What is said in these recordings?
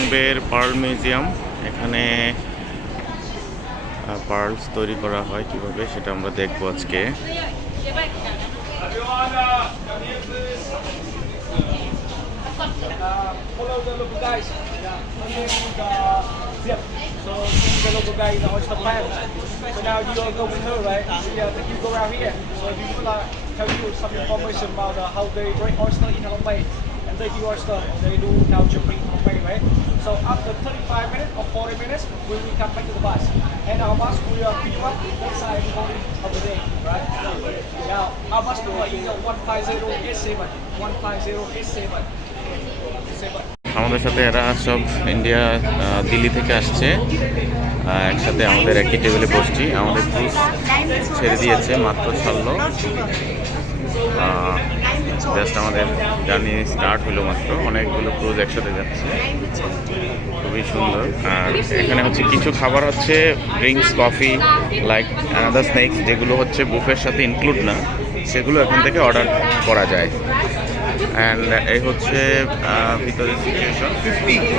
Ha Long বের pearl museum. এখানে pearls তৈরি করা হয় কিভাবে সেটা আমরা দেখবো আজকে। Follow the local guys. So the local guy in the oyster plant. So now you are going here, right? So yeah, then you go around here. So we will tell you some information about how they break oyster in Halong Bay. And they do oyster, they do cow jumping in Halong Bay, right? So after 35 minutes or 40 minutes, we will come back to the bus. And our bus will pick you up inside the morning of the day, right? Now our bus number is 15087. 15087. আমাদের সাথে এরা সব India Delhi থেকে আসছে, একসাথে আমাদের একই টেবিলে বসছি। আমাদের ক্রুজ ছেড়ে দিয়েছে, মাত্র ছাড়লো, জাস্ট আমাদের জার্নি স্টার্ট হলো মাত্র। অনেকগুলো ক্রুজ একসাথে যাচ্ছে, খুবই সুন্দর। আর এখানে হচ্ছে কিছু খাবার হচ্ছে drinks, coffee, like another snacks, যেগুলো হচ্ছে বুফের সাথে ইনক্লুড না, সেগুলো এখান থেকে অর্ডার করা যায়। অ্যান্ড এই হচ্ছে ভিতরের সিচুয়েশন।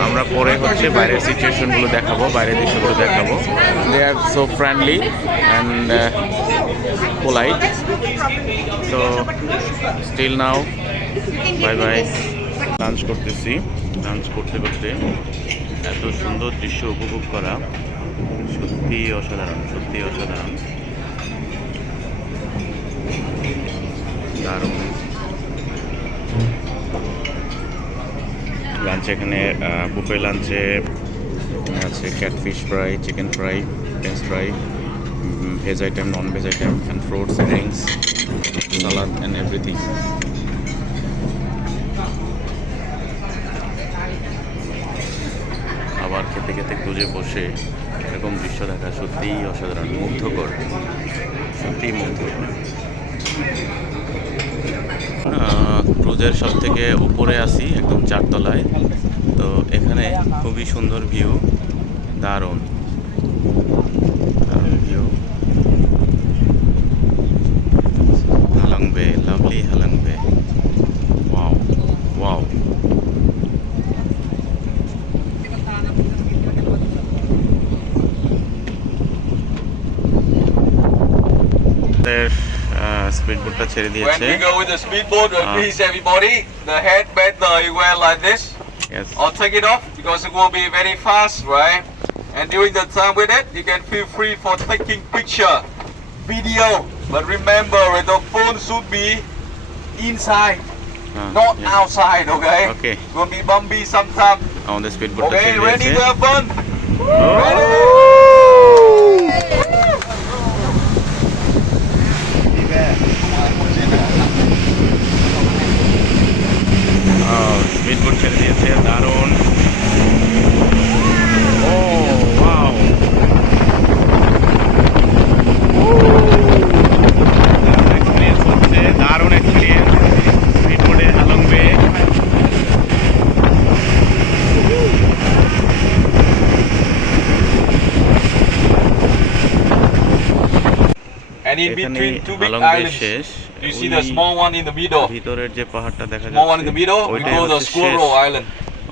আমরা পরে হচ্ছে বাইরের সিচুয়েশনগুলো দেখাবো, বাইরের দৃশ্যগুলো দেখাবো। They are so friendly and polite. So still now bye bye. Lunch করতেছি, লাঞ্চ করতে করতে এত সুন্দর দৃশ্য উপভোগ করা সত্যি অসাধারণ, সত্যি অসাধারণ, দারুণ। লাঞ্চে এখানে বুফে লাঞ্চে আছে catfish fry, chicken fry, French fry, veg item, non veg item, and fruits, drinks, salad and everything. আবার খেতে খেতে ক্রুজে বসে এরকম দৃশ্য দেখা সত্যিই অসাধারণ, মুগ্ধকর, সত্যিই মুগ্ধকর। ক্রুজের সব থেকে উপরে আসি, একদম 4 তলায়। তো এখানে খুবই সুন্দর ভিউ, দারুণ দারুণ ভিউ। হালং বে, লাভলি হালং বে, ওয়াও ওয়াও। স্পিডবোটটা ছেড়ে দিয়েছে। When we go with the speedboat, please everybody, the headband you wear like this. Yes. I'll take it off because it will be very fast, right? And during the time with it, you can feel free for taking picture, video. But remember, the phone should be inside, not outside. Okay? Okay. It will be bumpy sometimes. On the speedboat. Okay, ready to have fun? Ready? Speedboat ছেড়ে দিয়েছে, দারুণ। ও wow, দারুণ experience হচ্ছে, দারুণ experience স্পিডবোটে Ha Long বে। And in between two big islands, শেষ। you see the small one in the middle. ভিতরের যে পাহাড়টা দেখা Small one in the যাচ্ছে, middle, we ওইটাই go the হচ্ছে শেষ। squirrel island.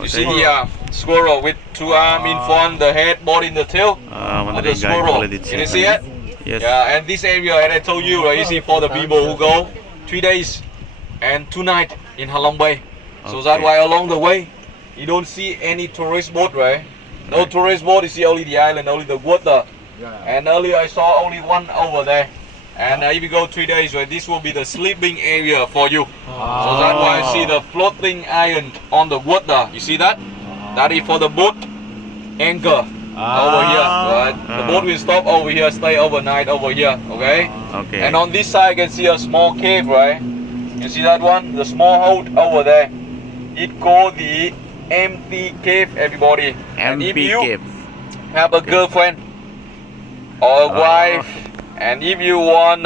You see here, squirrel with 2 arms in front, the head more in the tail of আমাদের the এই গাইড squirrel. বলে দিচ্ছে। Can you see it? Yes. Yeah, and this area, and I told you, right, you see for the people who go 3 days and 2 nights in Halong Bay. So that's why along the way, you don't see any tourist boat, right? No tourist boat, you see only the island, only the water. And earlier I saw only one over there. And if you go 3 days, right, this will be the sleeping area for you. So that's why I see the floating iron on the water. You see that? That is for the boat anchor over here. Right? The boat will stop over here, stay overnight over here. Okay? Okay. And on this side, you can see a small cave, right? You see that one? The small hole over there. It called the empty cave, everybody. And if MP you cave. have a girlfriend or a wife, and if you want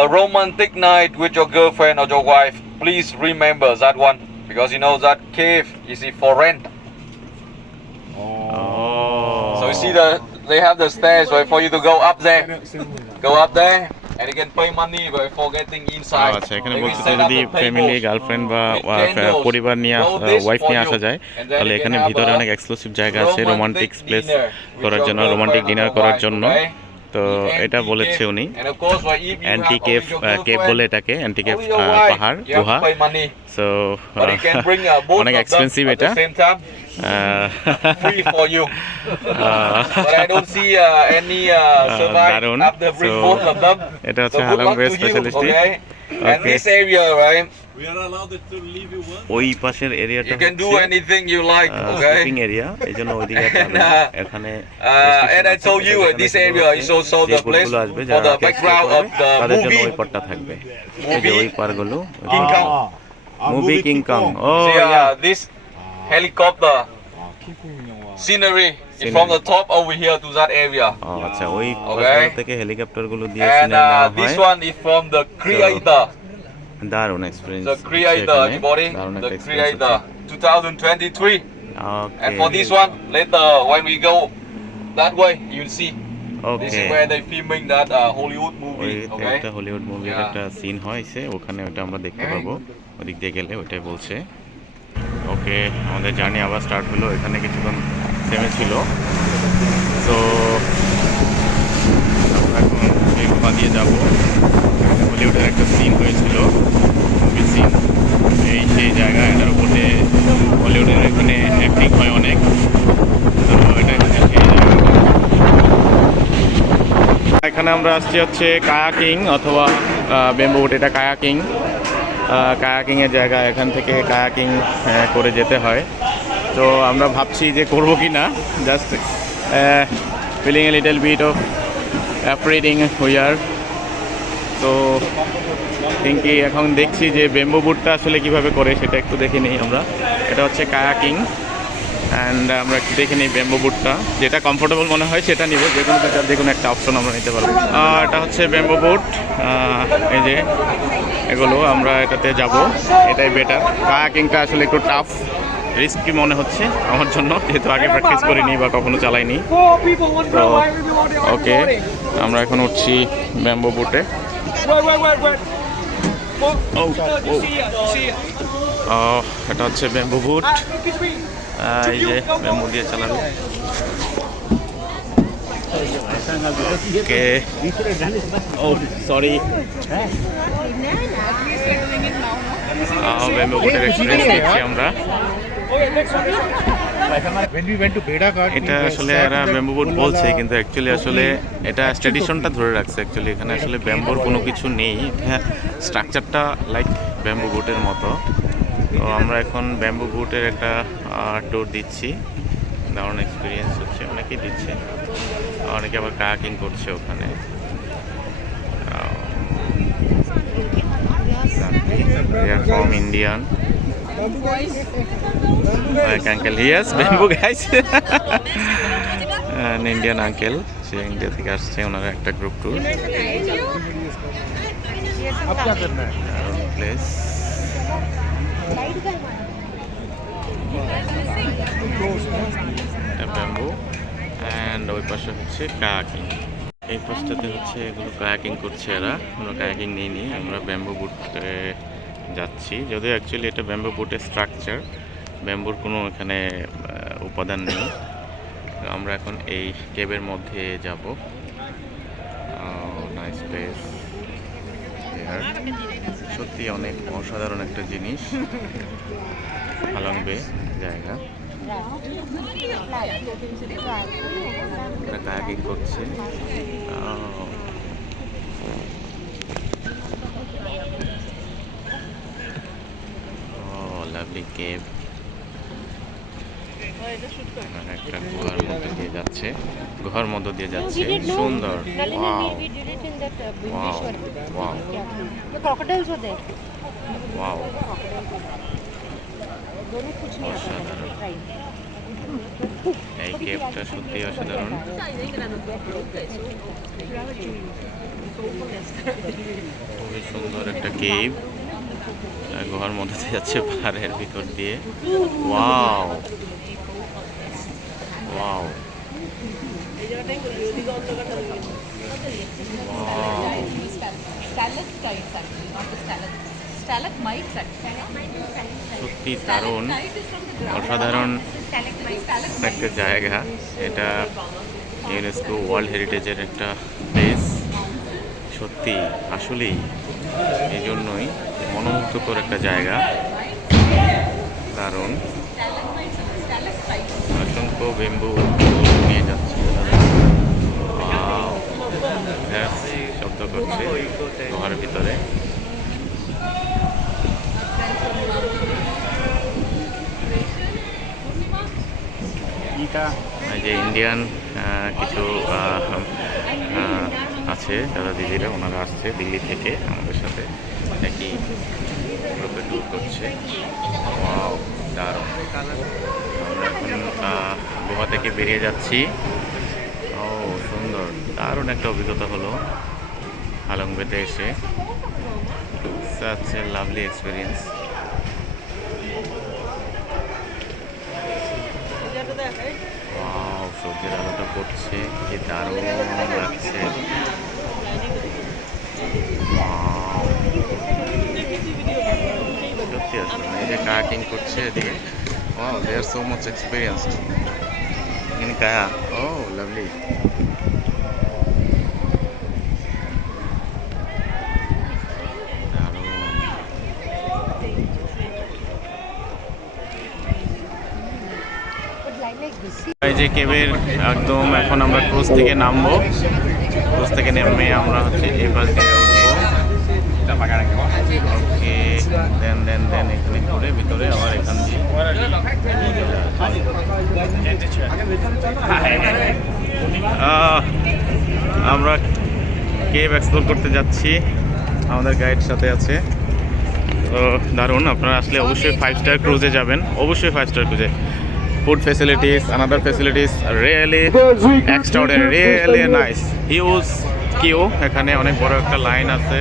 a romantic night with your girlfriend or your wife, please remember that one, because you know that cave is for rent. Oh. So you see they have the stairs, right, for you to go up there. Go up there, and you can pay money before getting inside. আচ্ছা, এখানে Then we বলছে set up যদি the family tables girlfriend বা with candles, পরিবার নিয়ে clothes wife for নিয়ে you. আসা যায়, And then তাহলে you এখানে can have ভিতরে a অনেক এক্সক্লুসিভ জায়গা আছে romantic romantic place dinner with করার your জন্য, girlfriend romantic or dinner your করার wife, জন্য। okay? তো The এটা empty বলেছে cave. উনি, And of course, if you anti have cave, only your cave girlfriend বলে এটাকে, anti cave or your wife, পাহাড়, you have গুহা। to pay money. So But you can bring both অনেক of them expensive at এটা। the same time. Free for you. But I don't see any survive দারুণ। after bring So, both of them. এটা So হচ্ছে good Ha Long luck বে to you, specialist. okay? And this area, right? We are allowed to leave you one. ওই পাশের এরিয়াটা You can do anything you like, sleeping okay? Area, এই জন্য ওইদিকে And, এখানে and I told you this area is also the place আসবে for the যারা background of the তাদের জন্য movie. ওই পারটা থাকবে, এই যে ওই পারগুলো King Kong. Movie King Kong. ও See, this helicopter King Kong 영화. scenery is from the top over here to that area. আচ্ছা, ওই Okay. পাশগুলো থেকে হেলিকপ্টার গুলো দিয়ে And সিনেমা নেওয়া this হয়। one is from the creator. দারুণ experience, The creator, everybody. The creator. 2023. And for this one, later when we go that way, you'll see. This okay, is where they filming that Hollywood ওই movie. Okay. একটা Hollywood মুভির Yeah. একটা scene হয়েছে ওখানে, ওটা আমরা দেখতে পাবো ওদিক দিয়ে গেলে, ওইটাই বলছে। ওকে, আমাদের জার্নি আবার স্টার্ট হলো, এখানে কিছুক্ষণ থেমেছিল। তো আমরা এখন সেই গুহা দিয়ে যাবো। হলিউডের একটা সিন হয়েছিল, মুভি সিন, এই সেই জায়গা, এটার উপরে হলিউডের এখানে অ্যাক্টিং হয় অনেক। তো এটা হচ্ছে সেই জায়গা। এখানে আমরা আসছি হচ্ছে কায়াকিং অথবা বেম্বু বুট, এটা কায়াকিং, কায়াকিংয়ের জায়গা। এখান থেকে কায়াকিং করে যেতে হয়। তো আমরা ভাবছি যে করবো কি না, just feeling a little bit of affording where. তো থিঙ্কি এখন দেখছি যে বেম্বু বুটটা আসলে কিভাবে করে সেটা একটু দেখে নিই আমরা। এটা হচ্ছে কায়াকিং, অ্যান্ড আমরা একটু দেখে নিই বেম্বু বুটটা, যেটা কমফোর্টেবল মনে হয় সেটা নিব, যে কোনো একটা অপশন আমরা নিতে পারবো। এটা হচ্ছে বেম্বু বুট, এই যে এগুলো, আমরা এটাতে যাব, এটাই বেটার। কায়াকিংটা আসলে একটু টাফ, রিস্কি মনে হচ্ছে আমার জন্য, যেহেতু আগে প্র্যাকটিস করিনি বা কখনো চালাইনি। Four people, one তো row, everyone on okay, boarding. আমরা এখন উঠছি ব্যাম্বো বুটে। Wait. Oh, you see it. এটা হচ্ছে ব্যাম্বো বুট, Excuse me. এই যে ব্যাম্বো দিয়ে চালাবে। ওকে, ও সরি, ব্যাম্বো বুটের এক্সপিরিয়েন্স দেখছি আমরা। Okay, next one. When we went to Beda Ghat, এটা আসলে এরা ব্যাম্বো বুট বলছে, কিন্তু অ্যাকচুয়ালি আসলে এটা ট্র্যাডিশনটা ধরে রাখছে। অ্যাকচুয়ালি এখানে আসলে ব্যাম্বোর কোনো কিছু নেই, স্ট্রাকচারটা লাইক ব্যাম্বো বুটের মতো। তো আমরা এখন ব্যাম্বো বুটের একটা ট্যুর দিচ্ছি, দারুণ এক্সপিরিয়েন্স হচ্ছে, অনেকেই দিচ্ছে, অনেকে আবার কায়াকিং করছে ওখানে। They are from Indian. Like uncle, yes, bamboo guys. An Indian uncle, say India থেকে আসছে, ওনারা একটা গ্রুপ ট্যুর। अब क्या करना है? প্লেস, ব্যাম্বু, অ্যান্ড ওই পাশে হচ্ছে কায়াকিং। এই পাশটাতে হচ্ছে এগুলো কায়াকিং করছে এরা, আমরা কায়াকিং নিইনি, আমরা ব্যাম্বু বুটে যাচ্ছি। যদিও অ্যাকচুয়ালি এটা ব্যাম্বু বুটের স্ট্রাকচার, ব্যাম্বুর কোনো এখানে উপাদান নেই। আমরা এখন এই কেবের মধ্যে যাব। নাইস প্লেস, সত্যি অনেক অসাধারণ একটা জিনিস, হালং বে জায়গা। এরা কায়াকিং করছে। লাভলি কেভ, একটা গুহার মধ্যে দিয়ে যাচ্ছে, গুহার মধ্যে দিয়ে যাচ্ছে, সুন্দর। Wow wow wow The crocodiles were there. Wow, दोनों कुछ नहीं आता है, অসাধারণ। right? এই কেভটা সত্যি অসাধারণ। খুবই সুন্দর একটা কেভ, গুহার মধ্যে দিয়ে যাচ্ছে পাহাড়ের ভিতর দিয়ে। ওয়াও ওয়াও ওয়াও, কি দারুণ, অসাধারণ একটা জায়গা। এটা ইউনেস্কো ওয়ার্ল্ড হেরিটেজের একটা প্লেস। সত্যি আসলেই এই জন্যই মনোমুগ্ধকর একটা জায়গা, দারুণ। অসংখ্য বেম্বু নিয়ে যাচ্ছে, শব্দ করছে লোহার ভিতরে। এই যে ইন্ডিয়ান কিছু আছে দাদা দিদিরা, ওনারা আসছে দিল্লি থেকে আমাদের সাথে একই গ্রুপে ট্যুর করছে। ওয়াও, দারুণ। আমরা এখন গোয়া থেকে বেরিয়ে যাচ্ছি। ও সুন্দর, দারুণ একটা অভিজ্ঞতা হলো হালং বেতে এসে। Such a lovely experience. Wow, সূর্যের আলোটা পড়ছে, কি দারুণ লাগছে। সত্যি আসলে এই যে কায়াকিং করছে এদিকে। Wow, they are so much experienced in kayak. Oh lovely. এই যে কেবের একদম এখন আমরা ক্রুজ থেকে নামবো। ক্রুজ থেকে নেমে আমরা হচ্ছে এই পাশ দিয়ে উঠবো। ওকে, দেন দেন দেন এখানে ঘুরে ভিতরে আবার এখান দিয়ে আমরা কেব এক্সপ্লোর করতে যাচ্ছি। আমাদের গাইড সাথে আছে। তো দারুণ, আপনারা আসলে অবশ্যই 5 স্টার ক্রুজে যাবেন, অবশ্যই 5 star ক্রুজে। Food facilities, another facilities really extraordinary, really nice. Huge queue, এখানে অনেক বড় একটা লাইন আছে।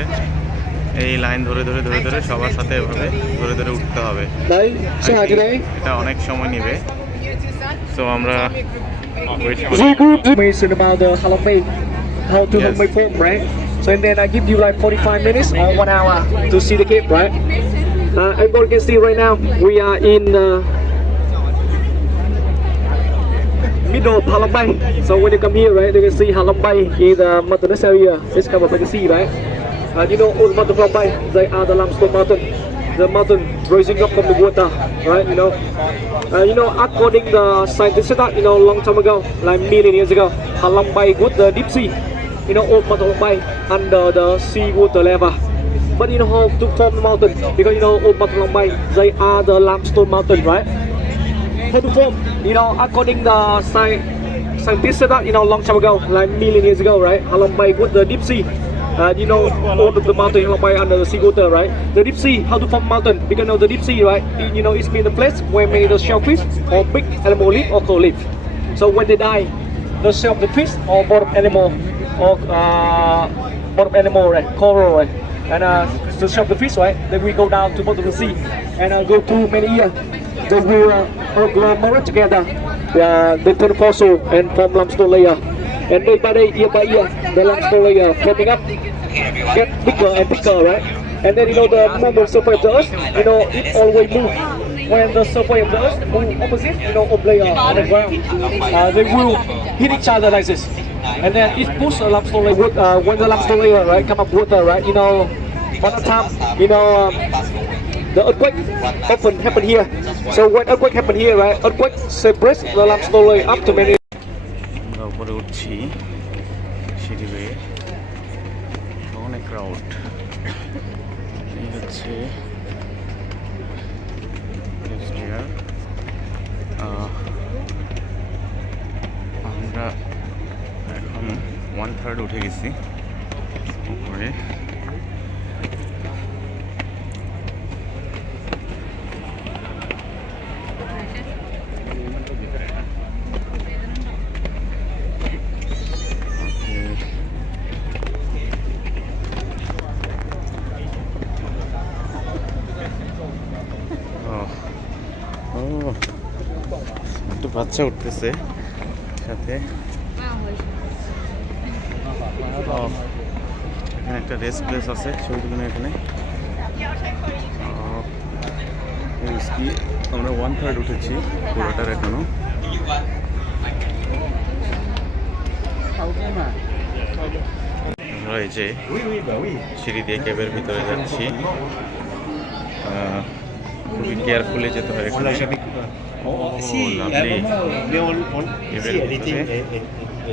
এই লাইন ধরে ধরে ধরে ধরে সবার সাথে এভাবে ধরে ধরে উঠতে হবে। এটা অনেক সময় নেবে। সো আমরা Information about the Halong Bay, how to Halong Bay form, right? So and then I give you like 45 minutes or 1 hour to see the cape, right? Everybody can see right now we are in middle of Halong Bay. So when you come here, right, you can see Halong Bay is the mountainous area. It's kind of like a sea, right? You know, all mountain Halong Bay, they are the limestone mountain, the mountain rising up from the water, right? You know, according the scientists said that, you know, long time ago, like million years ago, Halong Bay was the deep sea. You know, old mountain Halong Bay under the sea water level. But you know how to form the mountain? Because you know, old mountain Halong Bay, they are the limestone mountain, right? How to form? You know, according the scientists said that, you know, long time ago, like million years ago, right? Halong Bay was the deep sea. You know, all of the mountain Halong Bay under the sea water, right? The deep sea, how to form mountain? Because you know, the deep sea, right? You know, it's been the place where maybe the shellfish or big animal live or coral live. So when they die, the shell of the fish or bottom animal or right? Coral, right? And the shell of the fish, right? Then we go down to bottom of the sea and go through many years. They will agglomerate together. They turn fossil and form limestone layer. And day by day, year by year, the limestone layer forming up, get bigger and bigger, right? And then you know the movement surface of the earth, you know, it always moves. When the surface of the earth move opposite, you know, of layer on the ground, they will hit each other like this. And then it pushes the limestone layer. When the limestone layer, right, come up water, right? You know, one time, you know. The earthquake often happen here. So when earthquake happen here, right? Earthquake separates the limestone layer up to many. আমরা উপরে উঠছি সিঁড়ি বেয়ে, অনেক crowd. এই হচ্ছে আমরা এখন 1/3 উঠে গেছি উপরে। একটু বাচ্চা উঠতেছে সাথে। এখানে একটা রেস্ট প্লেস আছে, ছবি তুলুন এখানে। আমরা 1/3 উঠেছি, পুরোটার এখনো। আমরা এই যে সিঁড়ি দিয়ে কেবের ভিতরে যাচ্ছি, খুবই কেয়ারফুলি যেতে হয় এখানে।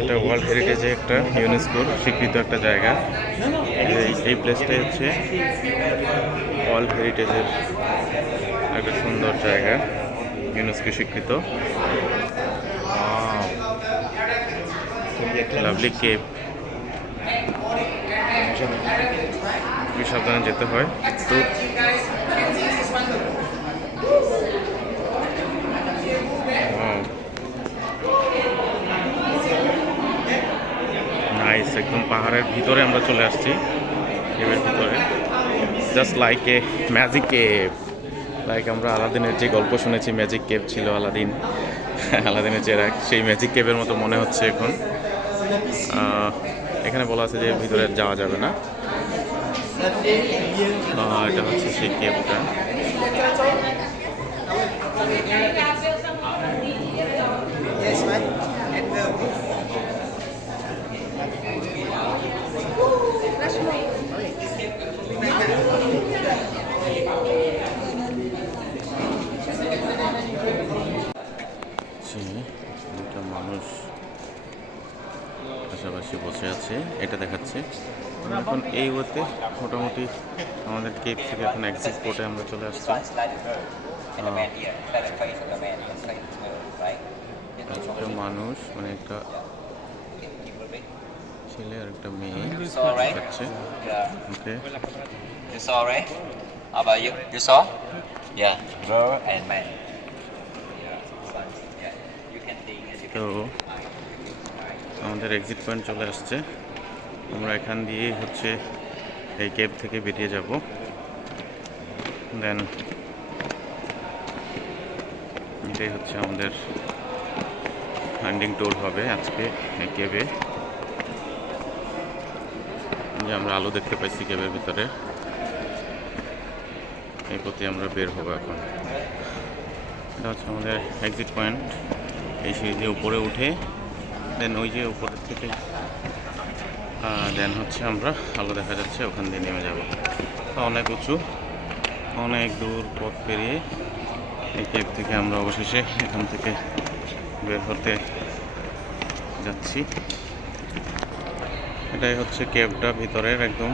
এটা ওয়ার্ল্ড হেরিটেজে একটা ইউনেস্কোর স্বীকৃত একটা জায়গা। এই প্লেসটাই হচ্ছে ওয়ার্ল্ড হেরিটেজের একটা সুন্দর জায়গা, ইউনেস্কো স্বীকৃত। লাভলি কেপ, খুবই সাবধানে যেতে হয়। তো নাইস, একদম পাহাড়ের ভিতরে আমরা চলে আসছি, কেবের ভিতরে। Just like a magic cave, like আমরা আলাদিনের যে গল্প শুনেছি, ম্যাজিক কেভ ছিল আলাদিনের চেরাগ, সেই ম্যাজিক কেভের মতো মনে হচ্ছে এখন। এখানে বলা আছে যে ভিতরে যাওয়া যাবে না। এটা হচ্ছে সেই কেভটা। দুটা মানুষ পাশাপাশি বসে আছে, এটা দেখাচ্ছে। এখন এই ওতে মোটামুটি আমাদের কেপ থেকে এখন এক্সিট পোর্টে আমরা চলে আসছি। একটা মানুষ, মানে একটা ছেলে আর একটা মেয়ে যাচ্ছে। ওকে, You saw, right? How about you? You saw? Yeah, girl and man. তো আমাদের এক্সিট পয়েন্ট চলে আসছে। আমরা এখান দিয়ে হচ্ছে এই কেব থেকে বেরিয়ে যাব। দেন এটাই হচ্ছে আমাদের ফাইন্ডিং ট্যুর হবে আজকে এই কেবে। যে আমরা আলো দেখতে পাইছি কেবের ভিতরে, এই পথে আমরা বের হবো এখন। এটা হচ্ছে আমাদের এক্সিট পয়েন্ট। এই সিঁড়ি দিয়ে উপরে উঠে দেন ওই যে উপরের থেকে দেন হচ্ছে আমরা আলো দেখা যাচ্ছে, ওখান দিয়ে নেমে যাব। অনেক উঁচু, অনেক দূর পথ পেরিয়ে এই কেব থেকে আমরা অবশেষে এখান থেকে বের হতে যাচ্ছি। এটাই হচ্ছে কেবটা ভিতরের একদম,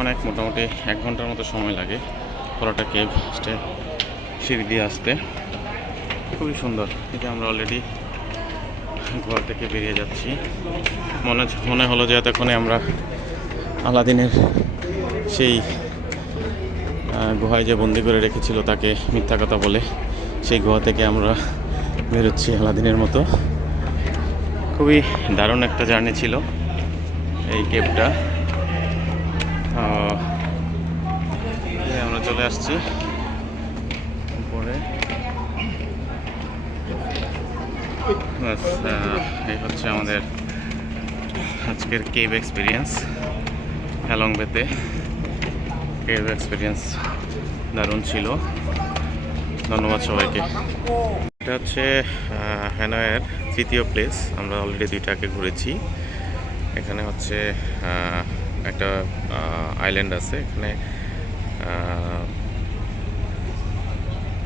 অনেক মোটামুটি 1 ঘন্টার মতো সময় লাগে পুরোটা কেব সিঁড়ি দিয়ে আসতে। খুবই সুন্দর। এটা আমরা অলরেডি ঘর থেকে বেরিয়ে যাচ্ছি। মনে হলো যে এতক্ষণে আমরা আলাদিনের সেই গুহায় যে বন্দি করে রেখেছিল তাকে মিথ্যা কথা বলে, সেই গুহা থেকে আমরা বেরোচ্ছি আলাদিনের মতো। খুবই দারুণ একটা জার্নি ছিল এই কেবটা। আমরা চলে আসছি উপরে। এই হচ্ছে আমাদের আজকের কেব এক্সপিরিয়েন্স। হ্যালং বেতে কেব এক্সপিরিয়েন্স দারুণ ছিল। ধন্যবাদ সবাইকে। এটা হচ্ছে হ্যানয়ের 3য় প্লেস। আমরা অলরেডি 2টাকে ঘুরেছি। এখানে হচ্ছে একটা আইল্যান্ড আছে, এখানে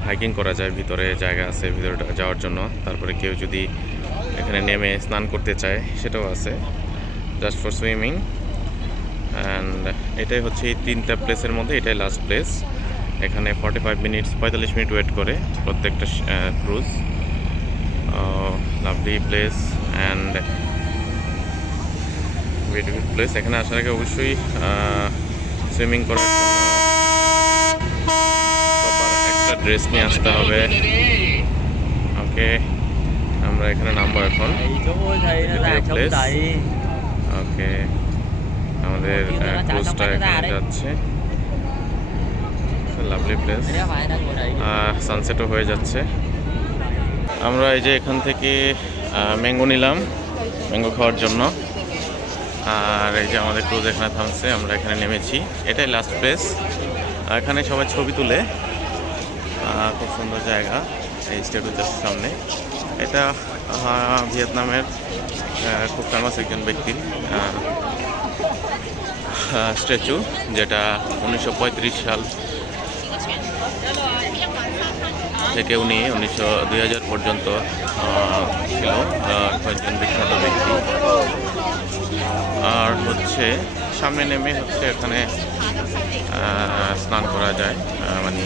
হাইকিং করা যায়, ভিতরে জায়গা আছে ভিতরে যাওয়ার জন্য। তারপরে কেউ যদি এখানে নেমে স্নান করতে চায় সেটাও আছে, জাস্ট ফর সুইমিং। অ্যান্ড এটাই হচ্ছে এই 3টা প্লেসের মধ্যে এটাই লাস্ট প্লেস। এখানে 45 মিনিট ওয়েট করে প্রত্যেকটা cruise. Lovely place and beautiful place. এখানে আসার আগে অবশ্যই সুইমিং করার জন্য প্রপার একটা ড্রেস নিয়ে আসতে হবে। ওকে, আমরা এখানে নামবো এখন। প্লেস ওকে, আমাদের ক্রুজটা এখানে যাচ্ছে। লাভলি প্লেস, সানসেটও হয়ে যাচ্ছে। আমরা এই যে এখান থেকে ম্যাঙ্গো নিলাম ম্যাঙ্গো খাওয়ার জন্য। আর এই যে আমাদের ক্রুজ এখানে থামছে, আমরা এখানে নেমেছি। এটাই লাস্ট প্লেস। এখানে সবাই ছবি তুলে, খুব সুন্দর জায়গা এই স্ট্যাটুটার সামনে। এটা ভিয়েতনামের খুব ফেমাস একজন ব্যক্তির স্ট্যাচু, যেটা 1935 সাল থেকে উনি 2000 পর্যন্ত ছিল একজন বিখ্যাত ব্যক্তি। আর হচ্ছে সামনে নেমে হচ্ছে এখানে স্নান করা যায়, মানে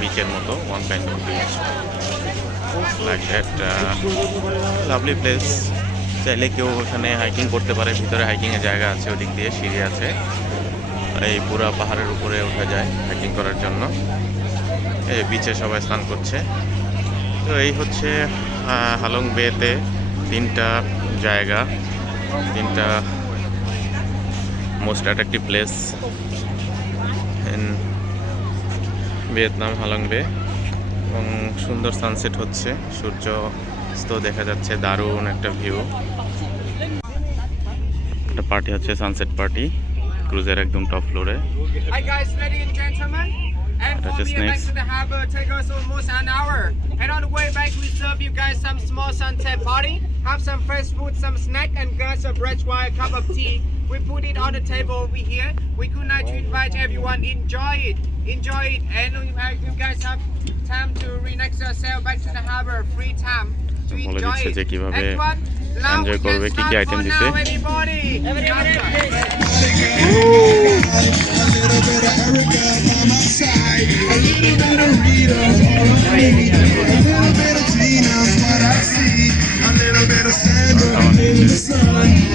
বিচের মতো, one kind of bitch like that, lovely place. চাইলে কেউ এখানে হাইকিং করতে পারে, ভিতরে হাইকিংয়ের জায়গা আছে, ওদিক দিয়ে সিঁড়ি আছে, এই পুরা পাহাড়ের উপরে ওঠা যায় হাইকিং করার জন্য। এই বিচে সবাই স্নান করছে। তো এই হচ্ছে হালং বেতে 3টা জায়গা, 3টা most attractive place in Vietnam, Ha Long বে। এবং সুন্দর সানসেট হচ্ছে, সূর্যাস্ত দেখা যাচ্ছে, দারুণ একটা ভিউ। একটা পার্টি হচ্ছে, সানসেট পার্টি, ক্রুজের একদম টপ ফ্লোরে। Hi guys, ladies and gentlemen. And That's for just me back nice. to the harbor, take us almost an hour. And on the way back, we serve you guys some small sunset party. Have some fresh food, some snack, and glass of red wine, a cup of tea. We put it on the table over here. We could like to invite everyone. Enjoy it, and you guys have time to relax yourself back to the harbor. Free time to বলে enjoy দিচ্ছে যে it. কিভাবে Everyone, now enjoy we করবে, can কি কি start item for দিছে। now. Everybody. খাওয়া নিচ্ছে।